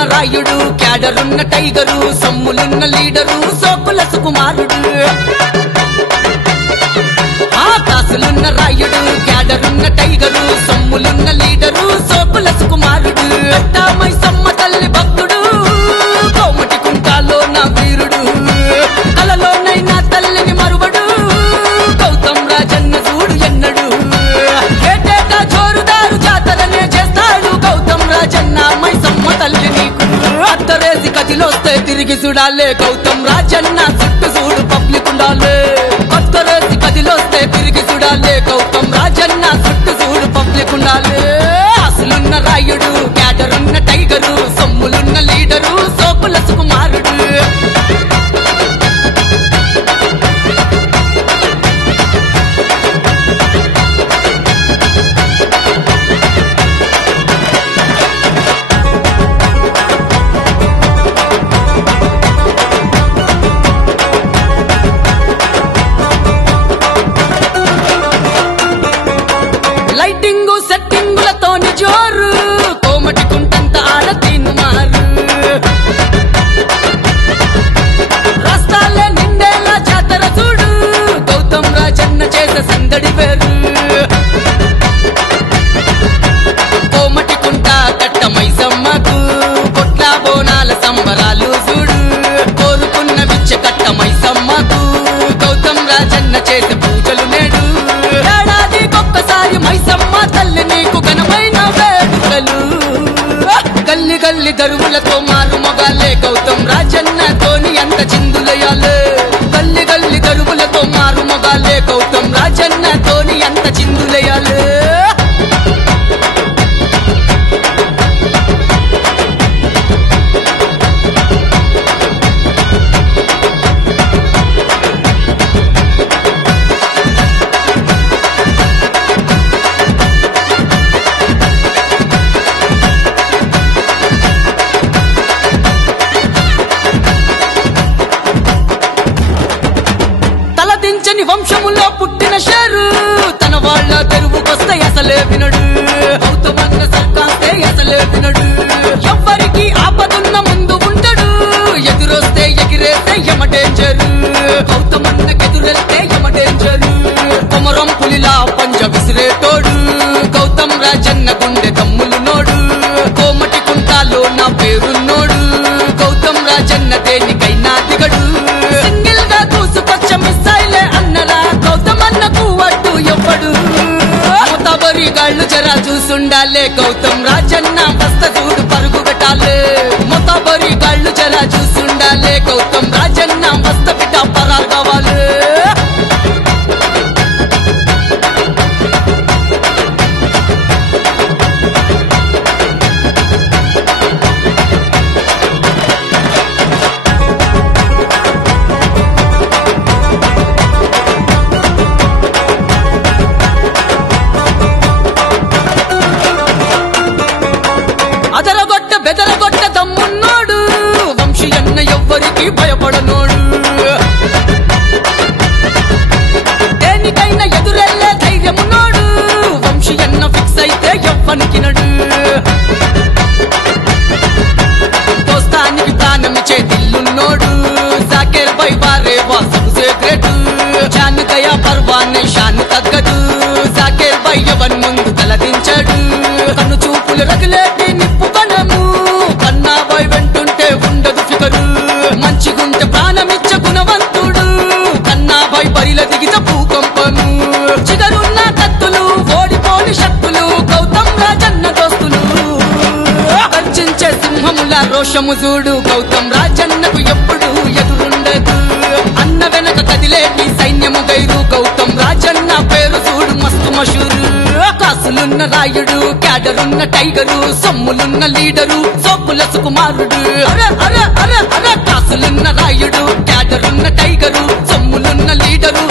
కాసులున్న రాయుడు క్యాడరున్న టైగరు సమ్ములున్న లీడరు సోకుల సుకుమారుడు కాసులున్న రాయుడు క్యాడరున్న టైగరు సమ్ములున్న లీడరు సోకుల సుకుమారుడు అట్టామై సమ్మ తల్లి భక్తుడు కోమటి కుంటాలో నా వీరుడు కలలోనైనా తల్లిని మరువడు గౌతమ్ రాజన్న చూడు ఎన్నడు ఏటేటా జోరుదారు జాతరనే చేస్తాడు గౌతమ్ రాజన్న మై సమ్మ తల్లి నీకు అత్తరేసి కదిలొస్తే తిరిగి చూడాలే గౌతమ్ రాజన్న చుట్టూ చూడు పబ్లిక్ ఉండాలే అత్తరేసి కదిలొస్తే తిరిగి చూడాలే గౌతమ్ రాజన్న చుట్టూ చూడు పబ్లిక్ ఉండాలే కాసులున్న రాయుడు క్యాడరున్న టైగరు సొమ్ములున్న లీడరు సోకుల సుకుమారుడు లైటింగు సెట్టింగులతోని జోరు కోమటి కుంటంత ఆడతీను మారు రస్తాలే నిండేలా జాతర చూడు గౌతమ్ రాజన్న చేసే సందడి వేరు కోమటి కుంట కట్ట మైసమ్మకు కొట్ల బోనాల సంబరాలు చూడు కోరుకున్న విచ్చ కట్ట మైసమ్మకు గౌతమ్ రాజన్న చేసే పూజలు నేడు ఏడాదికొక్కసారి మైసమ్మ తల్లి నీకు ఘనమైన వేడుకలు గల్లి గల్లి దరువులతో మారు మొగాలే గౌతమ్ రాజన్న తోని అంత చిందులయాలే గల్లి గల్లి దరువులతో మారు మొగాలే గౌతమ్ రాజన్న తోని అంత చిందులయాలే తలదించని వంశములో పుట్టిన షేరు తన వాళ్ళ తెరువుకొస్తే అసలే వినడు గౌతమన్న సర్కాస్తే అసలే వినడు ఎవ్వరికి ఆపదున్న ముందు ఉంటాడు ఎదురొస్తే ఎగిరేస్తే యమ డేంజరు గౌతమన్నకెదురెళ్తే యమ డేంజరు కొమరం పులిలా పంజ విసిరేటోడు గౌతమ్ రాజన్న గుండె దమ్ములు నోడు కోమటి కుంటాలో నా పేరున్నోడు గౌతమ్ రాజన్న దేనికైనా దిగడు సింగిల్ గా కూసుకొచ్చ మిస్సైలే అన్నలా గౌతమన్నకు అడ్డు ఎవ్వడు మొతబరి గాళ్ళు జరా చూసుండాలే గౌతమ్ రాజన్న వస్త చూడు పరుగు పెట్టాలే మొతబరి గాళ్ళు జరా చూసుండాలే గౌతమ్ రాజన్న వస్త బిడ్డ పరారు కావాలి అదరగొట్ట బెదరగొట్ట దమ్మున్నోడు వంశీయన్న ఎవ్వరికి భయపడనోడు దేనికైనా ఎదురెళ్లే ధైర్యమున్నోడు వంశీయన్న ఫిక్స్ అయితే ఎవ్వనికినడు దోస్తానికి ప్రాణమిచ్చే దిల్లున్నోడు జాకేర్ బై బారే వాసము సేక్రెటు జాను దయా పర్వానే షాను తగ్గదు జాకేర్ బై ఎవన్ ముందు తలదించాడు కన్ను చూపులు రగిలేటి నిప్పు కణము కన్నా బై వెంటుంటే ఉండదు ఫిగరు మంచిగుంటే ప్రాణమిచ్చ గుణవంతుడు కన్నా బై బరిల దిగిత భూకంపము చిగరున్న కత్తులు ఓడిపోని శక్తులు గౌతమ్ రాజన్న దోస్తులు గర్జించే సింహముల రోషము చూడు గౌతమ్ రాజన్నకు ఎప్పుడు ఎదురుండదు అన్న వెనక కదిలేటి సైన్యము గైరు గౌతమ్ రాజన్న పేరు చూడు మస్తు మషూరు కాసులున్న రాయుడు క్యాడరున్న టైగరు సొమ్ములున్న లీడరు సోకుల సుకుమారుడు అరే అరే అరే అరే కాసులున్న రాయుడు క్యాడరున్న టైగరు సొమ్ములున్న లీడరు